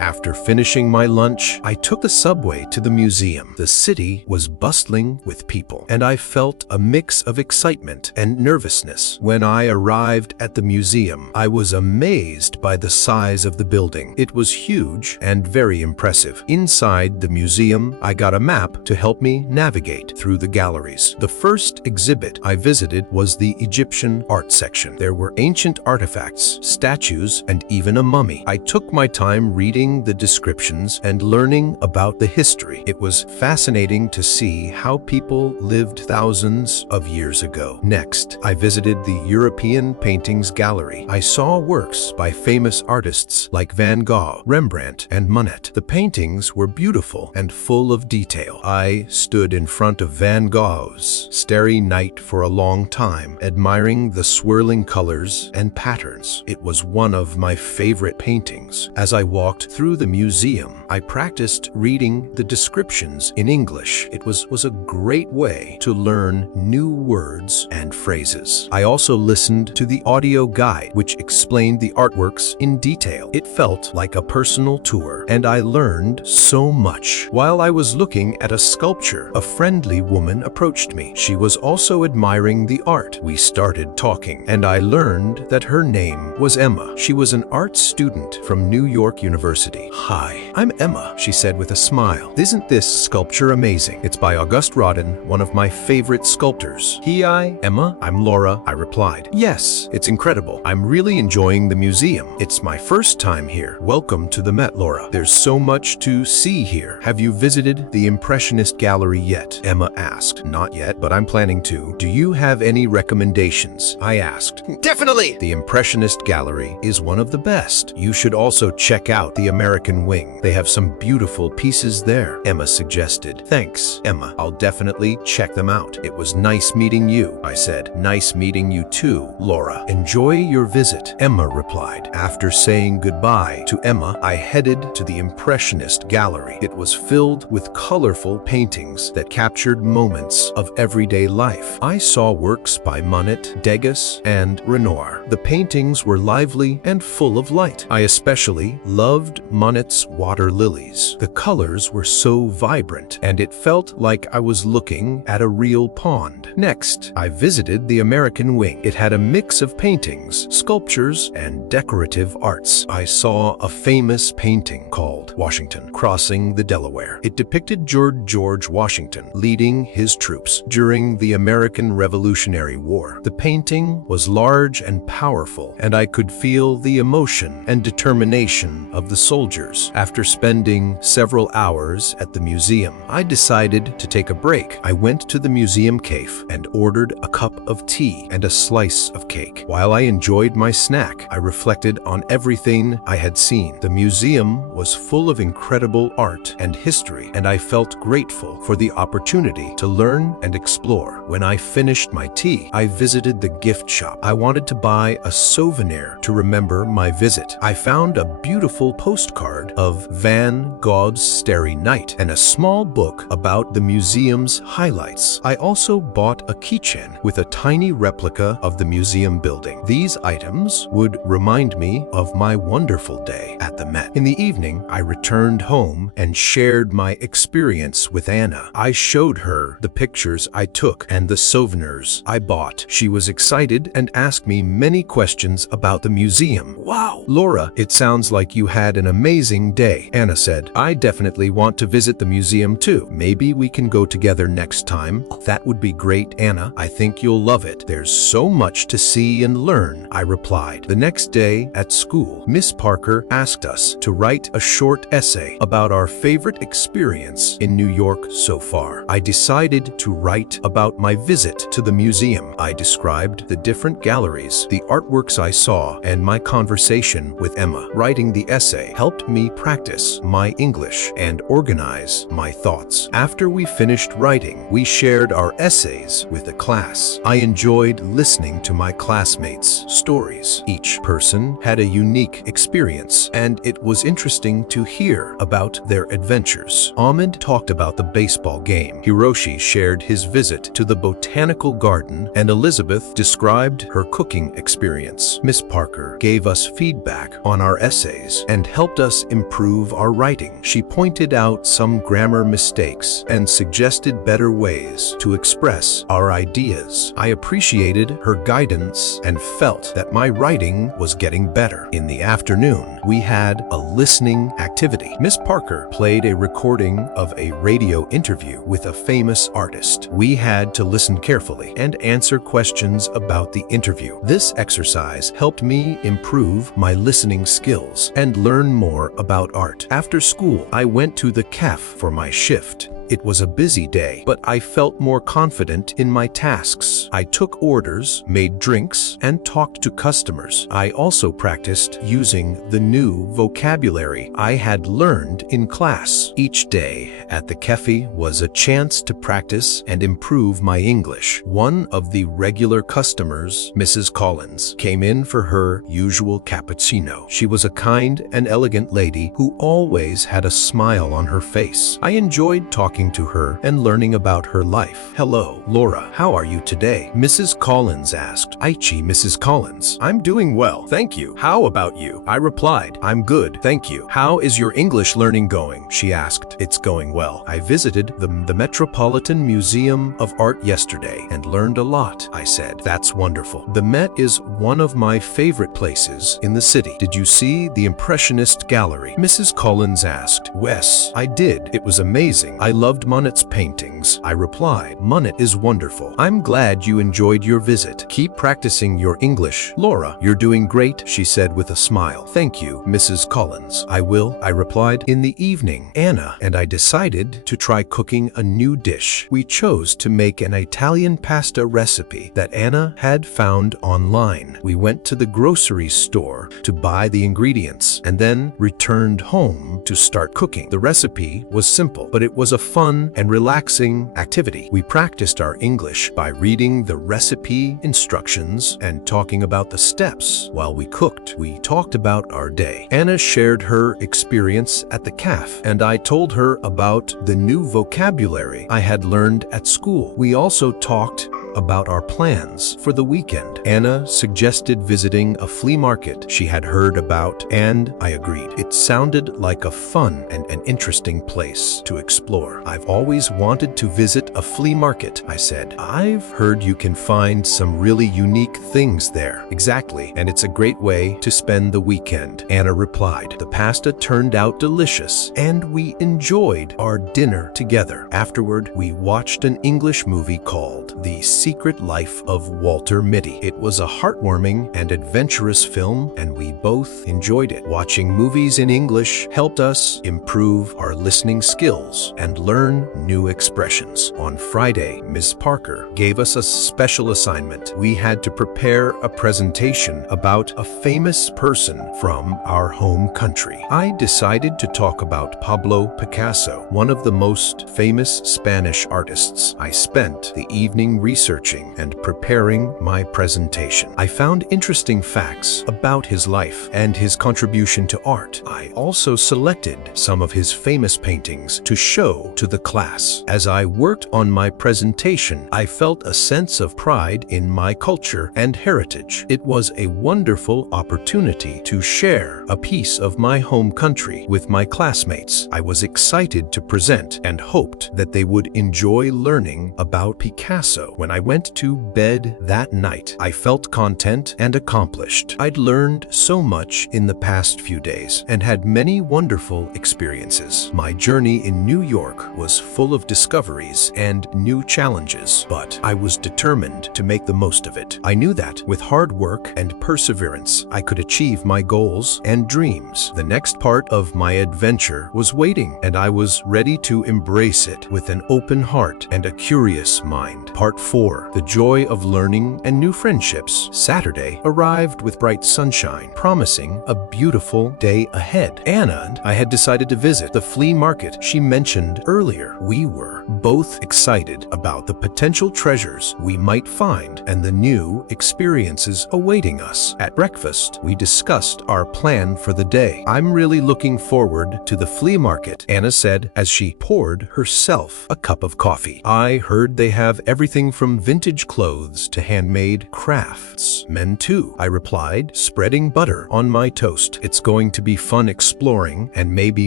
After finishing my lunch, I took the subway to the museum. The city was bustling with people, and I felt a mix of excitement and nervousness. When I arrived at the museum, I was amazed by the size of the building. It was huge and very impressive. Inside the museum, I got a map to help me navigate through the galleries. The first exhibit I visited was the Egyptian art section. There were ancient artifacts, statues, and even a mummy. I took my time reading the descriptions and learning about the history. It was fascinating to see how people lived thousands of years ago. Next, I visited the European Paintings Gallery. I saw works by famous artists like Van Gogh, Rembrandt, and Monet. The paintings were beautiful and full of detail. I stood in front of Van Gogh's Starry Night for a long time, admiring the swirling colors and patterns. It was one of my favorite paintings. As I walked through the museum, I practiced reading the descriptions in English. It was a great way to learn new words and phrases. I also listened to the audio guide, which explained the artworks in detail. It felt like a personal tour, and I learned so much. While I was looking at a sculpture, a friendly woman approached me. She was also admiring the art. We started talking, and I learned that her name was Emma. She was an art student from New York University. "Hi, I'm Emma," she said with a smile. "Isn't this sculpture amazing? It's by Auguste Rodin, one of my favorite sculptors." "Hi, Emma. I'm Laura," I replied. "Yes, it's incredible. I'm really enjoying the museum. It's my first time here. Welcome to the Met, Laura. There's so much to see here. Have you visited the Impressionist Gallery yet?" Emma asked. "Not yet, but I'm planning to. Do you have any recommendations?" I asked. "Definitely! The Impressionist Gallery is one of the best. You should also check out the American Wing. They have some beautiful pieces there," Emma suggested. "Thanks, Emma. I'll definitely check them out. It was nice meeting you," I said. "Nice meeting you too, Laura. Enjoy your visit," Emma replied. After saying goodbye to Emma, I headed to the Impressionist Gallery. It was filled with colorful paintings that captured moments of everyday life. I saw works by Monet, Degas, and Renoir. The paintings were lively and full of light. I especially loved Monet's water lilies. The colors were so vibrant, and it felt like I was looking at a real pond. Next, I visited the American Wing. It had a mix of paintings, sculptures, and decorative arts. I saw a famous painting called Washington Crossing the Delaware. It depicted George Washington leading his troops during the American Revolutionary War. The painting was large and powerful, and I could feel the emotion and determination of the soldiers. After spending several hours at the museum, I decided to take a break. I went to the museum cafe and ordered a cup of tea and a slice of cake. While I enjoyed my snack, I reflected on everything I had seen. The museum was full of incredible art and history, and I felt grateful for the opportunity to learn and explore. When I finished my tea, I visited the gift shop. I wanted to buy a souvenir to remember my visit. I found a beautiful postcard of Van Gogh's Starry Night and a small book about the museum's highlights. I also bought a keychain with a tiny replica of the museum building. These items would remind me of my wonderful day at the Met. In the evening, I returned home and shared my experience with Anna. I showed her the pictures I took and the souvenirs I bought. She was excited and asked me many questions about the museum. "Wow, Laura, it sounds like you had an amazing day," Anna said. "I definitely want to visit the museum too. Maybe we can go together next time." "That would be great, Anna. I think you'll love it. There's so much to see and learn," I replied. The next day at school, Miss Parker asked us to write a short essay about our favorite experience in New York so far. I decided to write about my visit to the museum. I described the different galleries, the artworks I saw, and my conversation with Emma. Writing the essay helped me practice my English and organize my thoughts. After we finished writing, we shared our essays with the class. I enjoyed listening to my classmates' stories. Each person had a unique experience, and it was interesting to hear about their adventures. Ahmed talked about the baseball game. Hiroshi shared his visit to the botanical garden, and Elizabeth described her cooking experience. Miss Parker gave us feedback on our essays and helped helped us improve our writing. She pointed out some grammar mistakes and suggested better ways to express our ideas. I appreciated her guidance and felt that my writing was getting better. In the afternoon, we had a listening activity. Miss Parker played a recording of a radio interview with a famous artist. We had to listen carefully and answer questions about the interview. This exercise helped me improve my listening skills and learn more about art. After school, I went to the cafe for my shift. It was a busy day, but I felt more confident in my tasks. I took orders, made drinks, and talked to customers. I also practiced using the new vocabulary I had learned in class. Each day at the cafe was a chance to practice and improve my English. One of the regular customers, Mrs. Collins, came in for her usual cappuccino. She was a kind and elegant lady who always had a smile on her face. I enjoyed talking to her and learning about her life. "Hello, Laura. How are you today?" Mrs. Collins asked. "Aichi, Mrs. Collins. I'm doing well, thank you. How about you?" I replied. "I'm good, thank you." "How is your English learning going?" she asked. "It's going well. I visited the Metropolitan Museum of Art yesterday and learned a lot," I said. "That's wonderful. The Met is one of my favorite places in the city. Did you see the Impressionist Gallery?" Mrs. Collins asked. "Yes, I did. It was amazing. I loved Monet's paintings," I replied. "Monet is wonderful. I'm glad you enjoyed your visit. Keep practicing your English. Laura, you're doing great," she said with a smile. "Thank you, Mrs. Collins." "I will," I replied. In the evening, Anna and I decided to try cooking a new dish. We chose to make an Italian pasta recipe that Anna had found online. We went to the grocery store to buy the ingredients and then returned home to start cooking. The recipe was simple, but it was a fun and relaxing activity. We practiced our English by reading the recipe instructions and talking about the steps. While we cooked, we talked about our day. Anna shared her experience at the cafe, and I told her about the new vocabulary I had learned at school. We also talked about our plans for the weekend. Anna suggested visiting a flea market she had heard about, and I agreed. It sounded like a fun and an interesting place to explore. "I've always wanted to visit a flea market," I said. "I've heard you can find some really unique things there." "Exactly, and it's a great way to spend the weekend," Anna replied. The pasta turned out delicious, and we enjoyed our dinner together. Afterward, we watched an English movie called The Secret Life of Walter Mitty. It was a heartwarming and adventurous film, and we both enjoyed it. Watching movies in English helped us improve our listening skills and learn new expressions. On Friday, Ms. Parker gave us a special assignment. We had to prepare a presentation about a famous person from our home country. I decided to talk about Pablo Picasso, one of the most famous Spanish artists. I spent the evening researching and preparing my presentation. I found interesting facts about his life and his contribution to art. I also selected some of his famous paintings to show to the class. As I worked on my presentation, I felt a sense of pride in my culture and heritage. It was a wonderful opportunity to share a piece of my home country with my classmates. I was excited to present and hoped that they would enjoy learning about Picasso. When I went to bed that night, I felt content and accomplished. I'd learned so much in the past few days and had many wonderful experiences. My journey in New York was full of discoveries and new challenges, but I was determined to make the most of it. I knew that with hard work and perseverance, I could achieve my goals and dreams. The next part of my adventure was waiting, and I was ready to embrace it with an open heart and a curious mind. Part 4. The joy of learning and new friendships. Saturday arrived with bright sunshine, promising a beautiful day ahead. Anna and I had decided to visit the flea market she mentioned earlier. We were both excited about the potential treasures we might find and the new experiences awaiting us. At breakfast, we discussed our plan for the day. "I'm really looking forward to the flea market," Anna said as she poured herself a cup of coffee. "I heard they have everything from vintage clothes to handmade crafts. Men too, I replied, spreading butter on my toast. It's going to be fun exploring and maybe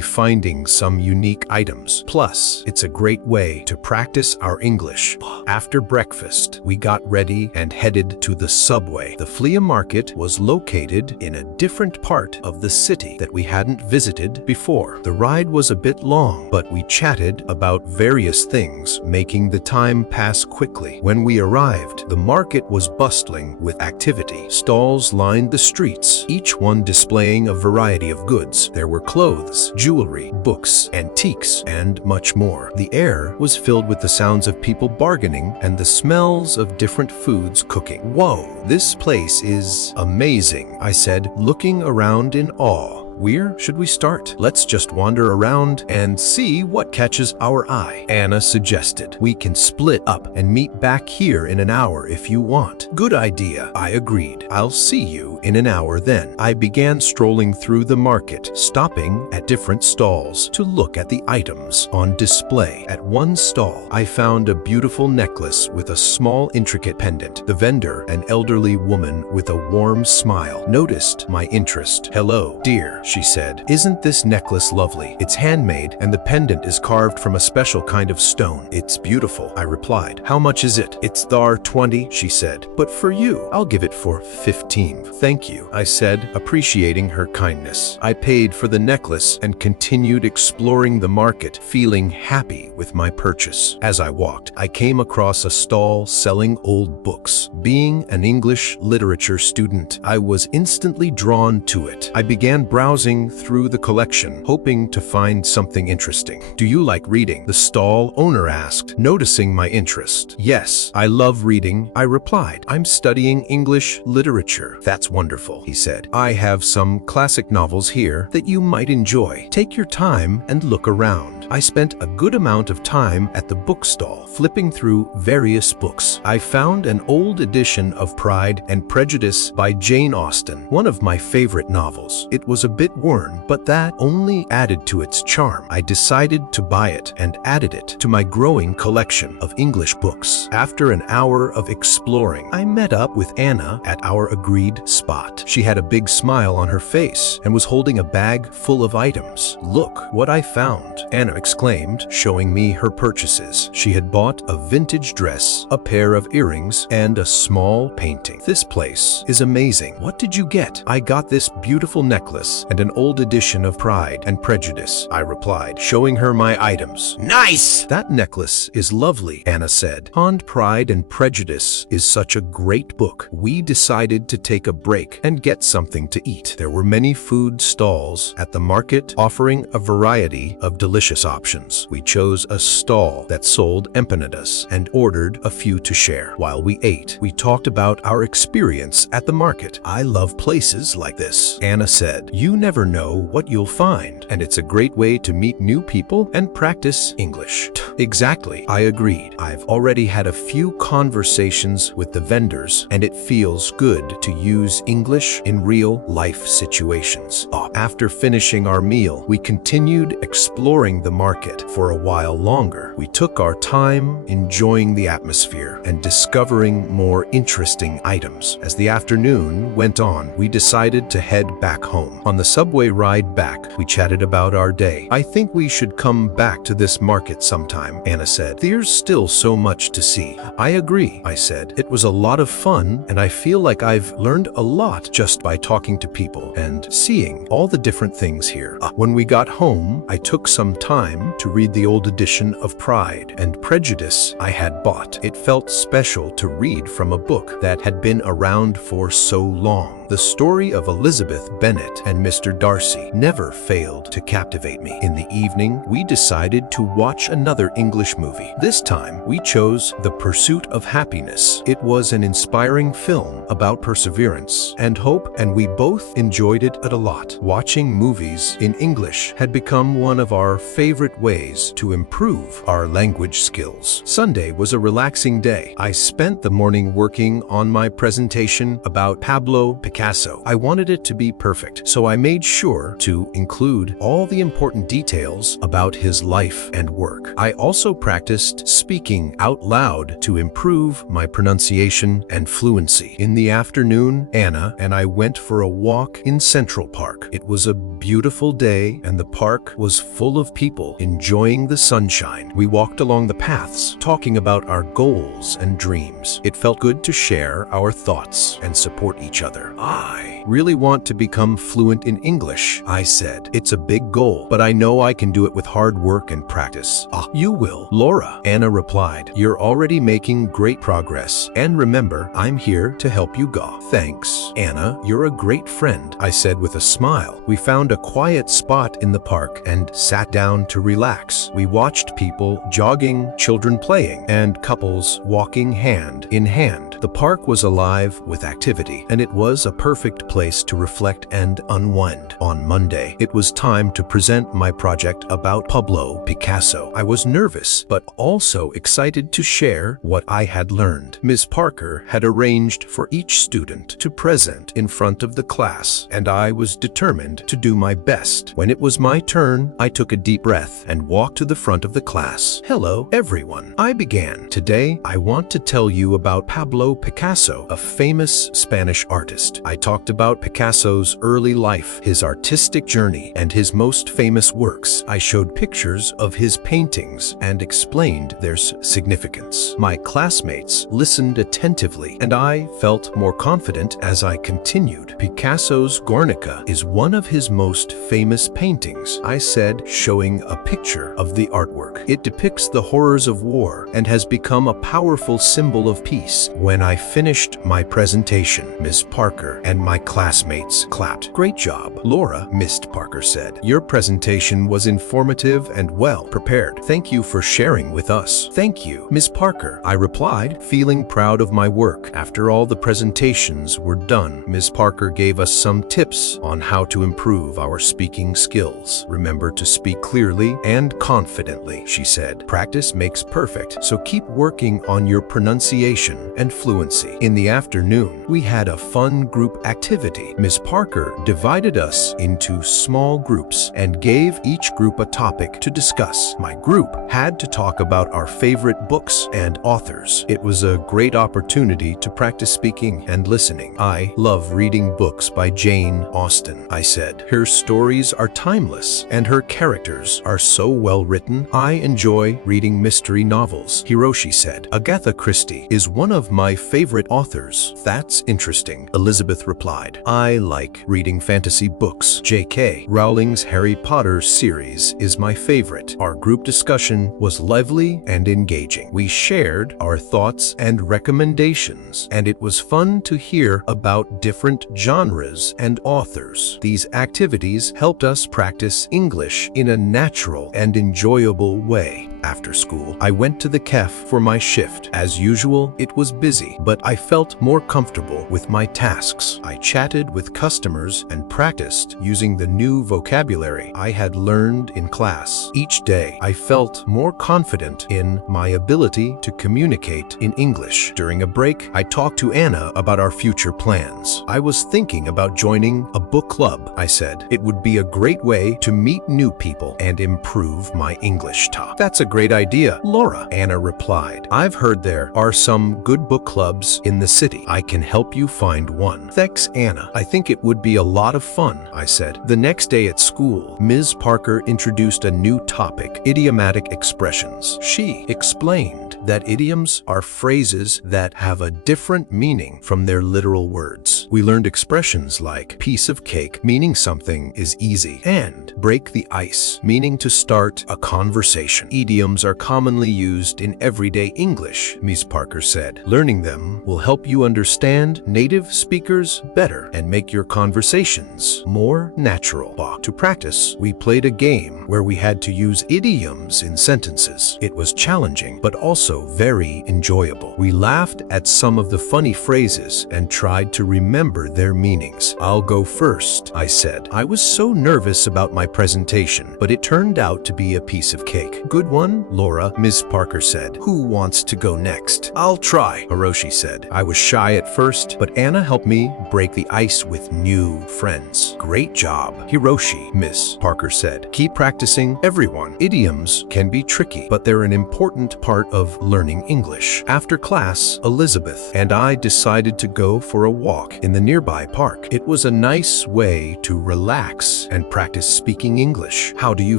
finding some unique items. Plus, it's a great way to practice our English. After breakfast, we got ready and headed to the subway. The flea market was located in a different part of the city that we hadn't visited before. The ride was a bit long, but we chatted about various things, making the time pass quickly. When we arrived, the market was bustling with activity. Stalls lined the streets, each one displaying a variety of goods. There were clothes, jewelry, books, antiques, and much more. The air was filled with the sounds of people bargaining and the smells of different foods cooking. Whoa, this place is amazing, I said, looking around in awe. Where should we start? Let's just wander around and see what catches our eye, Anna suggested. We can split up and meet back here in an hour if you want. Good idea, I agreed. I'll see you in an hour then. I began strolling through the market, stopping at different stalls to look at the items on display. At one stall, I found a beautiful necklace with a small intricate pendant. The vendor, an elderly woman with a warm smile, noticed my interest. "Hello, dear," she said. "Isn't this necklace lovely? It's handmade and the pendant is carved from a special kind of stone." "It's beautiful," I replied. "How much is it?" "It's thar 20, she said. "But for you, I'll give it for 15. "Thank you," I said, appreciating her kindness. I paid for the necklace and continued exploring the market, feeling happy with my purchase. As I walked, I came across a stall selling old books. Being an English literature student, I was instantly drawn to it. I began browsing through the collection, hoping to find something interesting. "Do you like reading?" the stall owner asked, noticing my interest. "Yes, I love reading," I replied. "I'm studying English literature." "That's wonderful," he said. "I have some classic novels here that you might enjoy. Take your time and look around." I spent a good amount of time at the bookstall, flipping through various books. I found an old edition of Pride and Prejudice by Jane Austen, one of my favorite novels. It was a bit worn, but that only added to its charm. I decided to buy it and added it to my growing collection of English books. After an hour of exploring, I met up with Anna at our agreed spot. She had a big smile on her face and was holding a bag full of items. "Look what I found," Anna exclaimed, showing me her purchases. She had bought a vintage dress, a pair of earrings, and a small painting. "This place is amazing. What did you get?" "I got this beautiful necklace and an old edition of Pride and Prejudice," I replied, showing her my items. "Nice! That necklace is lovely," Anna said. Pride and Prejudice is such a great book. We decided to take a break and get something to eat. There were many food stalls at the market offering a variety of delicious options. We chose a stall that sold empanadas and ordered a few to share. While we ate, we talked about our experience at the market. "I love places like this," Anna said. "You never know what you'll find, and it's a great way to meet new people and practice English." Exactly, I agreed. I've already had a few conversations with the vendors, and it feels good to use English in real-life situations. After finishing our meal, we continued exploring the market for a while longer. We took our time enjoying the atmosphere and discovering more interesting items. As the afternoon went on, we decided to head back home. On the subway ride back, we chatted about our day. "I think we should come back to this market sometime," Anna said. "There's still so much to see." "I agree," I said. "It was a lot of fun, and I feel like I've learned a lot just by talking to people and seeing all the different things here." When we got home, I took some time to read the old edition of Pride and Prejudice I had bought. It felt special to read from a book that had been around for so long. The story of Elizabeth Bennet and Mr. Darcy never failed to captivate me. In the evening, we decided to watch another English movie. This time, we chose The Pursuit of Happiness. It was an inspiring film about perseverance and hope, and we both enjoyed it a lot. Watching movies in English had become one of our favorite ways to improve our language skills. Sunday was a relaxing day. I spent the morning working on my presentation about Pablo Picasso. Picasso. I wanted it to be perfect, so I made sure to include all the important details about his life and work. I also practiced speaking out loud to improve my pronunciation and fluency. In the afternoon, Anna and I went for a walk in Central Park. It was a beautiful day, and the park was full of people enjoying the sunshine. We walked along the paths, talking about our goals and dreams. It felt good to share our thoughts and support each other. I really want to become fluent in English, I said. It's a big goal, but I know I can do it with hard work and practice. Ah, you will, Laura, Anna replied. You're already making great progress. And remember, I'm here to help you go. Thanks, Anna. You're a great friend, I said with a smile. We found a quiet spot in the park and sat down to relax. We watched people jogging, children playing, and couples walking hand in hand. The park was alive with activity, and it was a perfect place to reflect and unwind. On Monday, it was time to present my project about Pablo Picasso. I was nervous, but also excited to share what I had learned. Ms. Parker had arranged for each student to present in front of the class, and I was determined to do my best. When it was my turn, I took a deep breath and walked to the front of the class. Hello, everyone. I began. Today, I want to tell you about Pablo Picasso, a famous Spanish artist. I talked about Picasso's early life, his artistic journey, and his most famous works. I showed pictures of his paintings and explained their significance. My classmates listened attentively, and I felt more confident as I continued. Picasso's Guernica is one of his most famous paintings, I said, showing a picture of the artwork. It depicts the horrors of war and has become a powerful symbol of peace. When I finished my presentation, Ms. Parker and my classmates clapped. Great job, Laura, Ms. Parker said. Your presentation was informative and well prepared. Thank you for sharing with us. Thank you, Ms. Parker, I replied, feeling proud of my work. After all the presentations were done, Ms. Parker gave us some tips on how to improve our speaking skills. Remember to speak clearly and confidently, she said. Practice makes perfect, so keep working on your pronunciation and fluency. In the afternoon, we had a fun group activity. Ms. Parker divided us into small groups and gave each group a topic to discuss. My group had to talk about our favorite books and authors. It was a great opportunity to practice speaking and listening. I love reading books by Jane Austen, I said. Her stories are timeless, and her characters are so well written. I enjoy reading mystery novels, Hiroshi said. Agatha Christie is one of my favorite authors. That's interesting, Elizabeth replied. I like reading fantasy books. J.K. Rowling's Harry Potter series is my favorite. Our group discussion was lively and engaging. We shared our thoughts and recommendations, and it was fun to hear about different genres and authors. These activities helped us practice English in a natural and enjoyable way. After school, I went to the cafe for my shift. As usual, it was busy, but I felt more comfortable with my tasks. I chatted with customers and practiced using the new vocabulary I had learned in class. Each day, I felt more confident in my ability to communicate in English. During a break, I talked to Anna about our future plans. I was thinking about joining a book club, I said. It would be a great way to meet new people and improve my English talk. That's a great idea, Laura, Anna replied. I've heard there are some good book clubs in the city. I can help you find one. Thanks, Anna. I think it would be a lot of fun, I said. The next day at school, Ms. Parker introduced a new topic, idiomatic expressions. She explained that idioms are phrases that have a different meaning from their literal words. We learned expressions like piece of cake, meaning something is easy, and break the ice, meaning to start a conversation. Idioms are commonly used in everyday English, Ms. Parker said. Learning them will help you understand native speakers better and make your conversations more natural. To practice, we played a game where we had to use idioms in sentences. It was challenging, but also very enjoyable. We laughed at some of the funny phrases and tried to remember their meanings. I'll go first, I said. I was so nervous about my presentation, but it turned out to be a piece of cake. Good one, Laura, Ms. Parker said. Who wants to go next? I'll try, Hiroshi said. I was shy at first, but Anna helped me break the the ice with new friends. Great job, Hiroshi, Miss Parker said. Keep practicing, everyone. Idioms can be tricky, but they're an important part of learning English. After class, Elizabeth and I decided to go for a walk in the nearby park. It was a nice way to relax and practice speaking English. How do you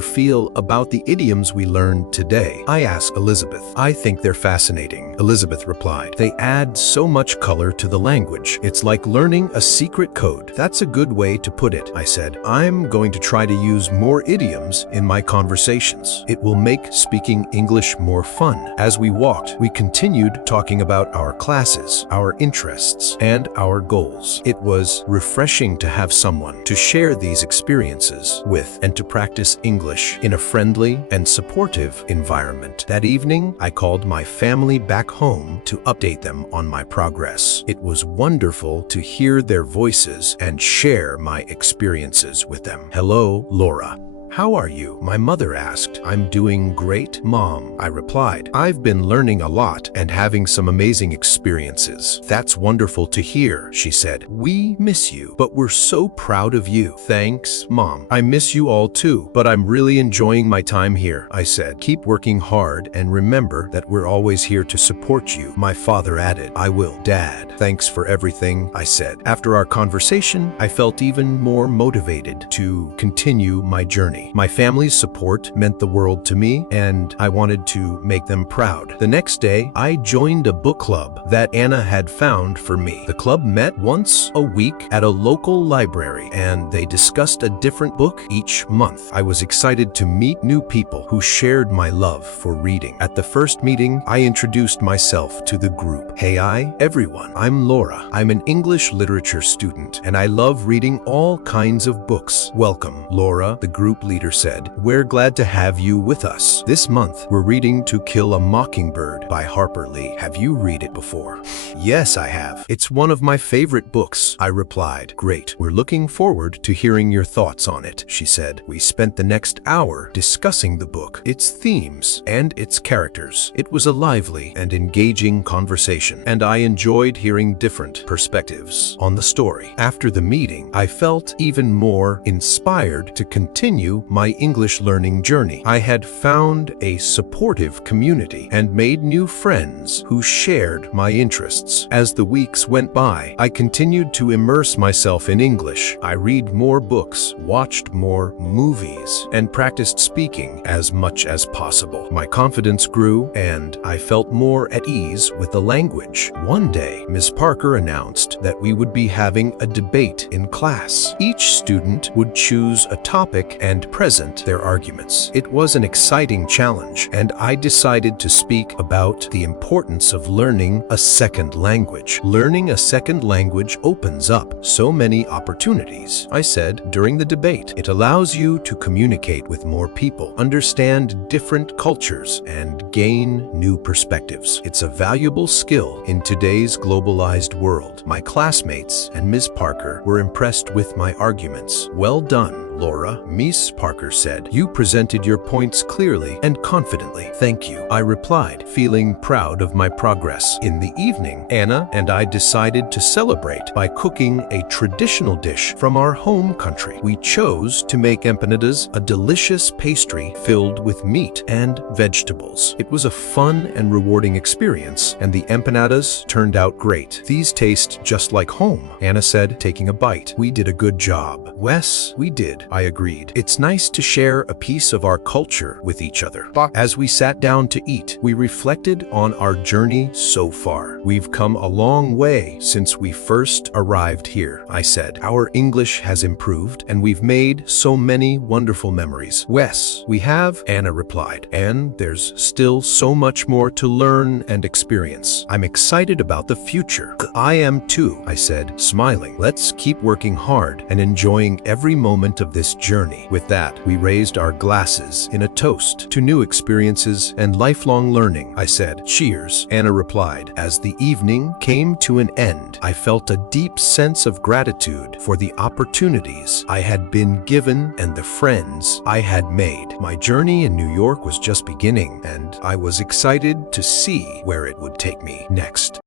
feel about the idioms we learned today? I asked Elizabeth. I think they're fascinating, Elizabeth replied. They add so much color to the language. It's like learning a secret code. That's a good way to put it, I said. I'm going to try to use more idioms in my conversations. It will make speaking English more fun. As we walked, we continued talking about our classes, our interests, and our goals. It was refreshing to have someone to share these experiences with and to practice English in a friendly and supportive environment. That evening, I called my family back home to update them on my progress. It was wonderful to hear their voices and share my experiences with them. Hello, Laura. How are you? My mother asked. I'm doing great, Mom, I replied. I've been learning a lot and having some amazing experiences. That's wonderful to hear, she said. We miss you, but we're so proud of you. Thanks, Mom. I miss you all too, but I'm really enjoying my time here, I said. Keep working hard and remember that we're always here to support you, my father added. I will, Dad. Thanks for everything, I said. After our conversation, I felt even more motivated to continue my journey. My family's support meant the world to me, and I wanted to make them proud. The next day, I joined a book club that Anna had found for me. The club met once a week at a local library, and they discussed a different book each month. I was excited to meet new people who shared my love for reading. At the first meeting, I introduced myself to the group. Hey, everyone. I'm Laura. I'm an English literature student, and I love reading all kinds of books. Welcome, Laura, the group leader said. We're glad to have you with us. This month, we're reading To Kill a Mockingbird by Harper Lee. Have you read it before? Yes, I have. It's one of my favorite books, I replied. Great. We're looking forward to hearing your thoughts on it, she said. We spent the next hour discussing the book, its themes, and its characters. It was a lively and engaging conversation, and I enjoyed hearing different perspectives on the story. After the meeting, I felt even more inspired to continue my English learning journey. I had found a supportive community and made new friends who shared my interests. As the weeks went by, I continued to immerse myself in English. I read more books, watched more movies, and practiced speaking as much as possible. My confidence grew, and I felt more at ease with the language. One day, Ms. Parker announced that we would be having a debate in class. Each student would choose a topic and present their arguments. It was an exciting challenge, and I decided to speak about the importance of learning a second language. Learning a second language opens up so many opportunities, I said during the debate. It allows you to communicate with more people, understand different cultures, and gain new perspectives. It's a valuable skill in today's globalized world. My classmates and Ms. Parker were impressed with my arguments. Well done, Laura, Ms. Parker said. You presented your points clearly and confidently. Thank you, I replied, feeling proud of my progress. In the evening, Anna and I decided to celebrate by cooking a traditional dish from our home country. We chose to make empanadas, a delicious pastry filled with meat and vegetables. It was a fun and rewarding experience, and the empanadas turned out great. These taste just like home, Anna said, taking a bite. We did a good job. Wes, we did, I agreed. It's nice to share a piece of our culture with each other. As we sat down to eat, we reflected on our journey so far. We've come a long way since we first arrived here, I said. Our English has improved, and we've made so many wonderful memories. Wes, we have, Anna replied, and there's still so much more to learn and experience. I'm excited about the future. I am too, I said, smiling. Let's keep working hard and enjoying every moment of this journey. With that, we raised our glasses in a toast to new experiences and lifelong learning. I said, cheers, Anna replied. As the evening came to an end, I felt a deep sense of gratitude for the opportunities I had been given and the friends I had made. My journey in New York was just beginning, and I was excited to see where it would take me next.